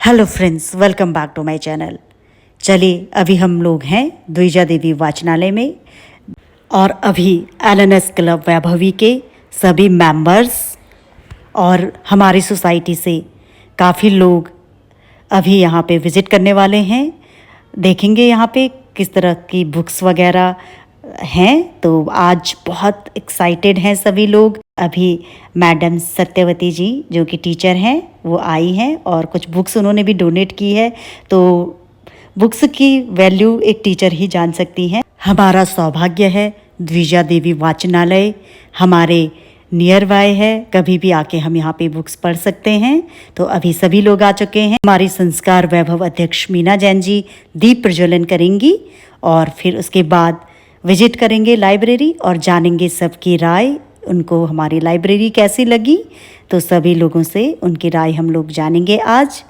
Hello friends, welcome back to my channel. चलिए, अभी हम लोग हैं द्विजा देवी वाचनालय में और अभी एलएनएस क्लब वैभवी के सभी मेंबर्स और हमारी सोसाइटी से काफ़ी लोग अभी यहाँ पे विज़िट करने वाले हैं। देखेंगे यहाँ पे किस तरह की बुक्स वगैरह हैं। तो आज बहुत एक्साइटेड हैं सभी लोग। अभी मैडम सत्यवती जी जो कि टीचर हैं वो आई हैं और कुछ बुक्स उन्होंने भी डोनेट की है। तो बुक्स की वैल्यू एक टीचर ही जान सकती हैं। हमारा सौभाग्य है द्विजा देवी वाचनालय हमारे नियर बाय है, कभी भी आके हम यहाँ पे बुक्स पढ़ सकते हैं। तो अभी सभी लोग आ चुके हैं। हमारी संस्कार वैभव अध्यक्ष मीना जैन जी दीप प्रज्वलन करेंगी और फिर उसके बाद विजिट करेंगे लाइब्रेरी और जानेंगे सबकी राय, उनको हमारी लाइब्रेरी कैसी लगी। तो सभी लोगों से उनकी राय हम लोग जानेंगे आज।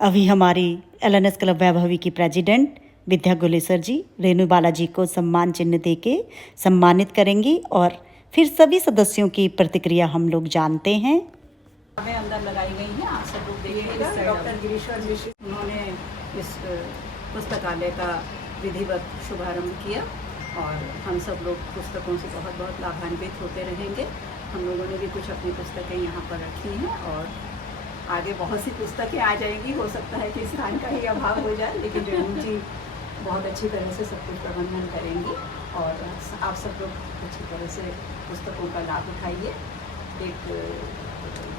अभी हमारी एलएनएस क्लब वैभवी की प्रेसिडेंट विद्या गुलेसर जी रेणु बालाजी को सम्मान चिन्ह देके सम्मानित करेंगी और फिर सभी सदस्यों की प्रतिक्रिया हम लोग जानते हैं। हमें अंदर लगाई गई हैं, आप सब लोग देखिएगा। डॉक्टर गिरीश्वर मिश्र उन्होंने इस पुस्तकालय का विधिवत शुभारंभ किया और हम सब लोग पुस्तकों से बहुत बहुत लाभान्वित होते रहेंगे। हम लोगों ने भी कुछ अपनी पुस्तकें यहाँ पर रखी हैं और आगे बहुत सी पुस्तकें आ जाएंगी। हो सकता है कि स्थान का ही अभाव हो जाए, लेकिन रेणु जी बहुत अच्छी तरह से सब कुछ प्रबंधन करेंगी और आप सब लोग अच्छी तरह से पुस्तकों का लाभ उठाइए। एक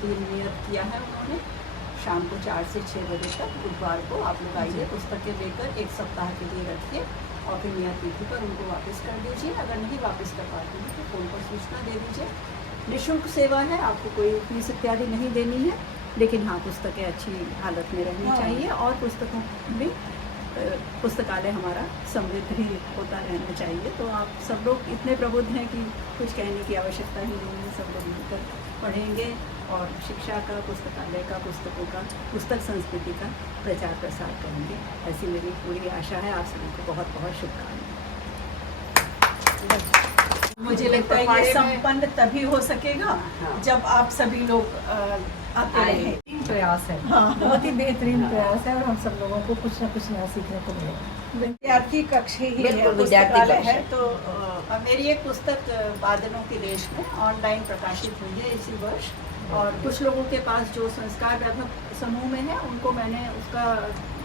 दिन नियत किया है उन्होंने, शाम को 4 से 6 बजे तक बुधवार को आप लोग आइए, पुस्तकें लेकर 1 सप्ताह के लिए रखिए और फिर नियत तिथि पर उनको वापस कर दीजिए। अगर नहीं वापस कर पाते हैं तो फ़ोन पर सूचना दे दीजिए। निःशुल्क सेवा है, आपको कोई फीस इत्यादि नहीं देनी है, लेकिन हाँ पुस्तकें अच्छी हालत में रहनी चाहिए और पुस्तकों में पुस्तकालय हमारा समृद्ध ही होता रहना चाहिए। तो आप सब लोग इतने प्रबुद्ध हैं कि कुछ कहने की आवश्यकता ही नहीं है। सब लोग मिलकर पढ़ेंगे और शिक्षा का, पुस्तकालय का, पुस्तकों का, पुस्तक संस्कृति का प्रचार प्रसार करेंगे, ऐसी मेरी पूरी आशा है। आप सभी को बहुत बहुत शुभकामनाएं। मुझे लगता है ये संपन्न तभी हो सकेगा जब आप सभी लोग आते रहें। प्रयास है, बहुत ही बेहतरीन प्रयास है और हम सब लोगों को कुछ न कुछ नया सीखने को मिलेगा। विद्यार्थी कक्ष ही है, पुस्तकालय है। तो मेरी एक पुस्तक बादलों के देश में ऑनलाइन प्रकाशित हुई है इसी वर्ष और कुछ लोगों के पास जो संस्कार वैभव समूह में है उनको मैंने उसका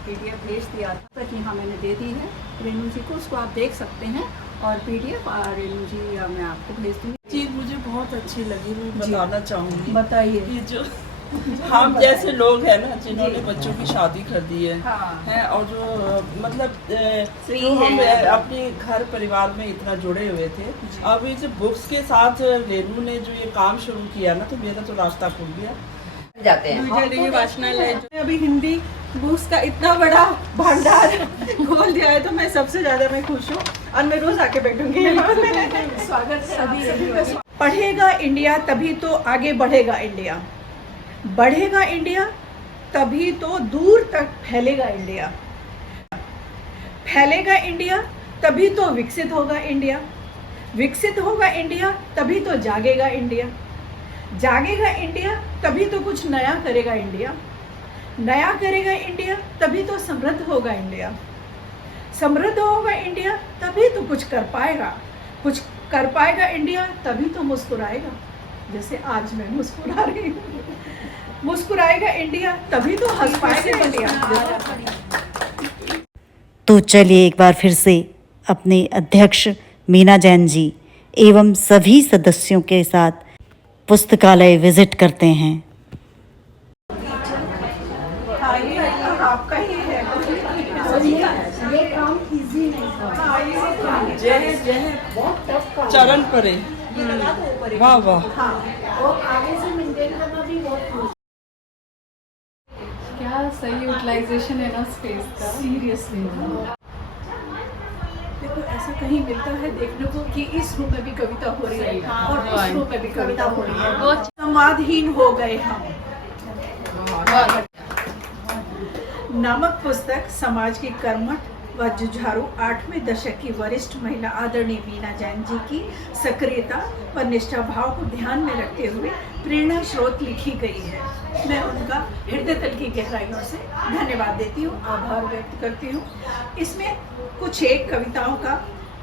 PDF भेज दिया था कि हाँ मैंने दे दी है रेणु जी को, उसको आप देख सकते हैं और PDF रेणु जी मैं आपको भेज दूँगी। चीज़ मुझे बहुत अच्छी लगी, मैं बताना चाहूँगी। बताइए। कि जो हम जैसे लोग हैं ना जिन्होंने बच्चों की शादी कर दी है, हैं और जो मतलब जो हम अपने घर परिवार में इतना जुड़े हुए थे, अब ये जो बुक्स के साथ रेणु ने जो ये काम शुरू किया ना, तो मेरा तो रास्ता खुल गया। जाते हैं वाचनालय अभी हिंदी बुक्स का इतना बड़ा भंडार खोल दिया है, तो मैं सबसे ज्यादा मैं खुश हूँ और मैं रोज आके बैठूंगी। स्वागत है सभी। पढ़ेगा इंडिया तभी तो आगे बढ़ेगा इंडिया, बढ़ेगा इंडिया तभी तो दूर तक फैलेगा इंडिया, फैलेगा इंडिया तभी तो विकसित होगा इंडिया, विकसित होगा इंडिया तभी तो जागेगा इंडिया, जागेगा इंडिया तभी तो कुछ नया करेगा इंडिया, नया करेगा इंडिया तभी तो समृद्ध होगा इंडिया, समृद्ध होगा इंडिया तभी तो कुछ कर पाएगा, कुछ कर पाएगा इंडिया तभी तो मुस्कुराएगा, जैसे आज मैं मुस्कुरा रही हूँ। मुस्कुराएगा इंडिया तभी तो हंस पाएगा इंडिया। तो चलिए एक बार फिर से अपने अध्यक्ष मीना जैन जी एवं सभी सदस्यों के साथ पुस्तकालय विजिट करते हैं। आपका ही है ये काम इजी नहीं, जय जय चरण परे, वाह वाह। और आगे से मेंटेन करना भी बहुत बड़ा सही यूटिलाइजेशन है ना स्पेस का। सीरियसली देखो ऐसा कहीं मिलता है देखने को कि इस रूम में भी कविता हो रही है और उस रूम में भी कविता हो रही है। संवादहीन हो गए हम। नामक पुस्तक समाज की कर्मठ व जुझारू 8वें दशक की वरिष्ठ महिला आदरणीय वीना जैन जी की सक्रियता व निष्ठा भाव को ध्यान में रखते हुए प्रेरणा स्रोत लिखी गई है। मैं उनका हृदय तल की गहराइयों से धन्यवाद देती हूँ, आभार व्यक्त करती हूँ। इसमें कुछ एक कविताओं का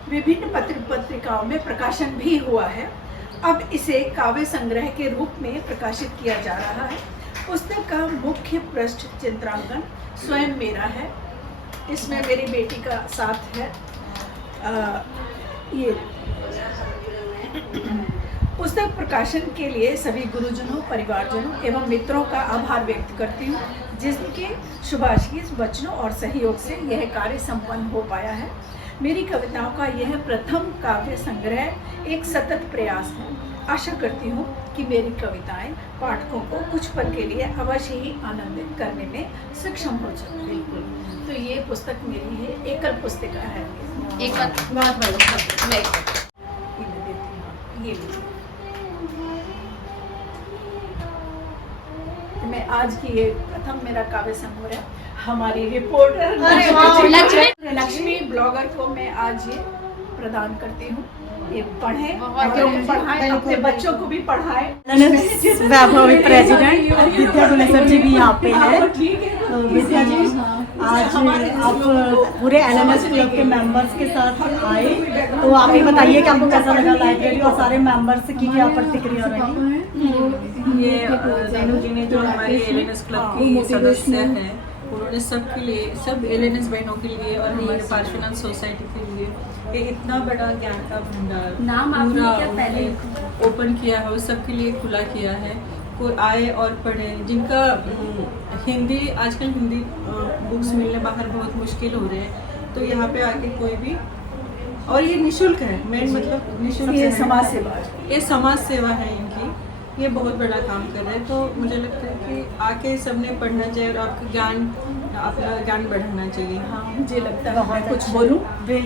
विभिन्न पत्र पत्रिकाओं में प्रकाशन भी हुआ है। अब इसे काव्य संग्रह के रूप में प्रकाशित किया जा रहा है। पुस्तक का मुख्य पृष्ठ चित्रांकन स्वयं मेरा है। इसमें मेरी बेटी का साथ है। ये पुस्तक प्रकाशन के लिए सभी गुरुजनों, परिवारजनों एवं मित्रों का आभार व्यक्त करती हूँ, जिनके शुभाशीष वचनों और सहयोग से यह कार्य संपन्न हो पाया है। मेरी कविताओं का यह प्रथम काव्य संग्रह एक सतत प्रयास है। आशा करती हूँ कि मेरी कविताएं पाठकों को कुछ पल के लिए अवश्य ही आनंदित करने में सक्षम हो जाए। बिल्कुल। तो ये पुस्तक मेरी है, एकल पुस्तिका है। मैं आज की ये प्रथम मेरा काव्य संग्रह हमारी रिपोर्टर लक्ष्मी ब्लॉगर को मैं आज ये प्रदान करती हूँ। ये पढ़ें, पढ़ाएं, अपने बच्चों को भी पढ़ाएं। वैभवी प्रेसिडेंट विद्या गुलेसर जी भी यहाँ पे है। तो विद्या जी आज आप पूरे एलएनएस क्लब के मेंबर्स के साथ आए, तो आप ही बताइए कि आपको कैसा लगा लाइब्रेरी और सारे मेंबर्स की क्या प्रतिक्रिया रही। ये रेणु जी ने जो हमारे एलएनएस क्लब की सदस्य हैं, उन्होंने सबके लिए, सब एलएनएस बहनों के लिए और हमारे पार्श्वनाथ सोसाइटी के लिए ये इतना बड़ा ज्ञान का भंडार नाम आपने पूरा क्या पहले ओपन किया है, उस सबके लिए खुला किया है। कोई आए और पढ़े, जिनका हिंदी आजकल हिंदी बुक्स मिलने बाहर बहुत मुश्किल हो रहे हैं, तो यहाँ पे आके कोई भी, और ये निःशुल्क है, मेन मतलब निःशुल्क ये है। समाज सेवा, ये समाज सेवा है इनकी, ये बहुत बड़ा काम कर रहे हैं। तो मुझे लगता है कि आके सबने पढ़ना चाहिए और आपका ज्ञान बढ़ाना चाहिए। हाँ, मुझे लगता है मैं कुछ बोलूं,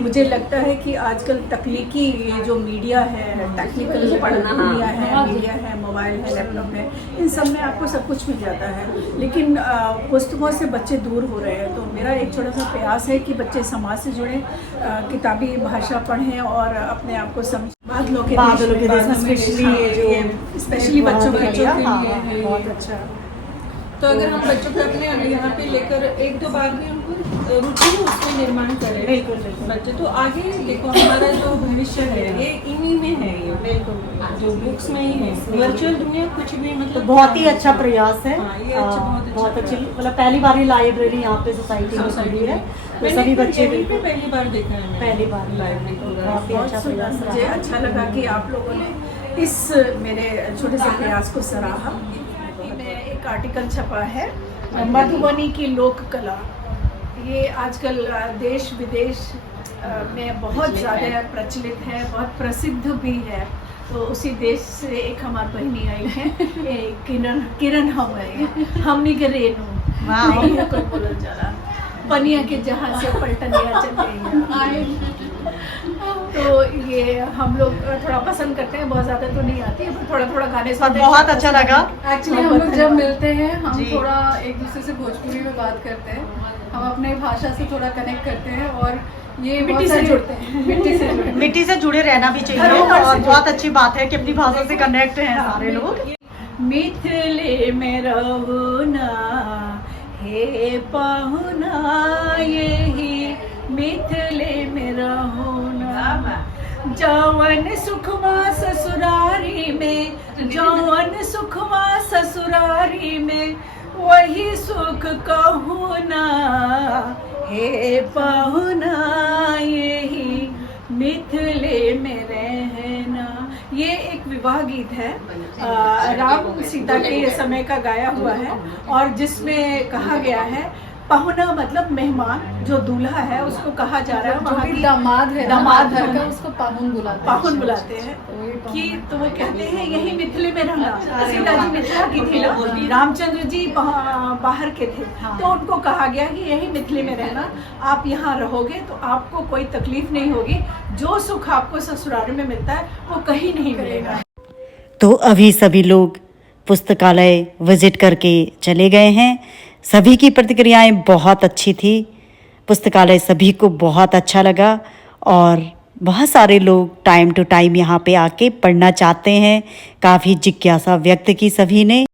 मुझे लगता है कि आजकल तकनीकी ये जो मीडिया है, टेक्निकल जो मीडिया है, मोबाइल है, लैपटॉप है, इन सब में आपको सब कुछ मिल जाता है, लेकिन पुस्तकों से बच्चे दूर हो रहे हैं। तो मेरा एक छोटा सा प्रयास है कि बच्चे समाज से जुड़े, किताबी भाषा पढ़ें और अपने आप को समझ बादलों के स्पेशली बच्चों के लिए बहुत अच्छा। तो अगर हम बच्चों को अपने यहाँ पे लेकर एक दो बार भी उनको रुचि उसमें निर्माण करें, बिल्कुल बच्चे, तो आगे देखो हमारा जो भविष्य है ये इन्हीं में है, ये बिल्कुल जो बुक्स में ही है। वर्चुअल दुनिया कुछ भी मतलब बहुत ही अच्छा प्रयास है। हाँ, ये अच्छा, बहुत अच्छी, मतलब पहली बार ही लाइब्रेरी यहाँ पे सोसाइटी में खुली है, तो सभी बच्चे भी पहली बार देखा है, पहली बार लाइब्रेरी। काफी अच्छा प्रयास मुझे अच्छा लगा कि आप लोगों ने इस मेरे छोटे से प्रयास को सराहा। में एक आर्टिकल छपा है मधुबनी की लोक कला, ये आजकल देश विदेश में बहुत ज़्यादा प्रचलित है, बहुत प्रसिद्ध भी है। तो उसी देश से एक हमारी बहनी आई है, किरण हम है, हमनी के रेनू नहीं है कोई बोलल जरा पनिया के जहाज से पलटनिया चले। तो ये हम लोग थोड़ा पसंद करते हैं, बहुत ज़्यादा तो नहीं आती है, थोड़ा थोड़ा गाने सुनते हैं। बहुत अच्छा लगा। एक्चुअली हम लोग जब मिलते हैं हम थोड़ा एक दूसरे से भोजपुरी में बात करते हैं, हम अपने भाषा से थोड़ा कनेक्ट करते हैं और ये मिट्टी से जुड़ते हैं। मिट्टी से जुड़े रहना भी चाहिए और बहुत अच्छी बात है कि अपनी भाषा से कनेक्ट हैं सारे लोग। मिथिले में रहुना हे पाहुना, यही मिथिले में रहुना, जवन सुखवा ससुरारी में, जवन सुखवा ससुरारी में, वही सुख कहूना हे पाहुना, यही मिथिले में रहना। ये एक विवाह गीत है, राम सीता के समय का गाया हुआ है और जिसमें कहा गया है पहुना मतलब मेहमान, जो दूल्हा है उसको कहा जा रहा है जो वहाँ भी की दामाद है, दामाद घर का, है, उसको पाहुन बुलाते हैं। पाहुन बुलाते हैं तो ये पाहुन- कि तो वो कहते हैं यही मिथिले में रहना। सीता जी मिथिला की थी ना, रामचंद्र जी बाहर के थे, तो उनको कहा गया कि यही मिथिले में रहना, आप यहाँ रहोगे तो आपको कोई तकलीफ नहीं होगी, जो सुख आपको ससुराल में मिलता है वो कहीं नहीं मिलेगा। तो अभी सभी लोग पुस्तकालय विजिट करके चले गए हैं। सभी की प्रतिक्रियाएं बहुत अच्छी थी। पुस्तकालय सभी को बहुत अच्छा लगा और बहुत सारे लोग टाइम टू टाइम यहाँ पे आके पढ़ना चाहते हैं। काफ़ी जिज्ञासा व्यक्त की सभी ने।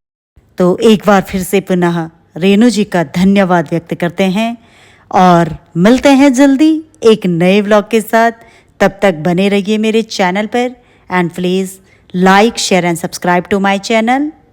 तो एक बार फिर से पुनः रेणु जी का धन्यवाद व्यक्त करते हैं और मिलते हैं जल्दी एक नए व्लॉग के साथ। तब तक बने रहिए मेरे चैनल पर and please like, share and subscribe to my channel.